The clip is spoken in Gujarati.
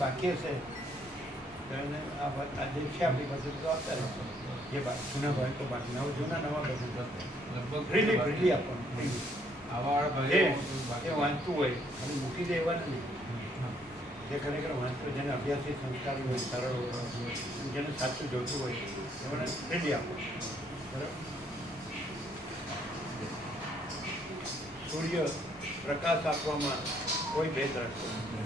બાકી હશે એને આ જે છે આપણી પાસે તો આપતા રહેશે જે જૂના ભાઈ તો બાકી જૂના નવા બધું થશે ફ્રીલી ફ્રીલી આપવાનું એ વાંચતું હોય અને મૂકી દે એવા નથી જે ખરેખર વાંચતું જેને અભ્યાસી સંસ્કાર હોય સરળ હોય જેને સાચું જોતું હોય એમને ફ્રીલી આપો બરાબર. સૂર્ય પ્રકાશ આપવામાં કોઈ ભેદ રાખતો નથી.